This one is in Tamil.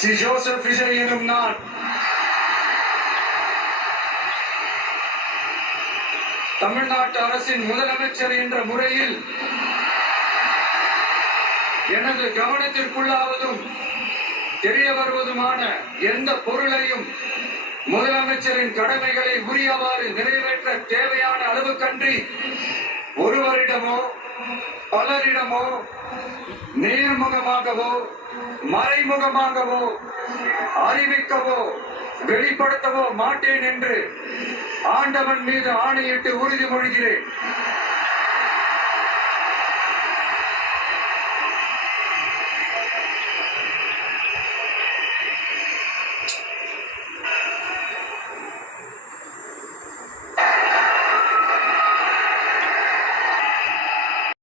ஸ்ரீ ஜோசப் விஜய் எனும் நான் தமிழ்நாட்டு அரசின் முதலமைச்சர் என்ற முறையில் எனது கவனத்திற்குள்ளாவதும் தெரிய வருவதுமான எந்த பொருளையும் முதலமைச்சரின் கடமைகளை உரியவாறு நிறைவேற்ற தேவையான அளவுக்கன்றி ஒருவரிடமோ பலரிடமோ நேர்முகமாகவோ மறைமுகமாகவோ அறிவிக்கவோ வெளிப்படுத்தவோ மாட்டேன் என்று ஆண்டவன் மீது ஆணையிட்டு உறுதிமொழிகிறேன்.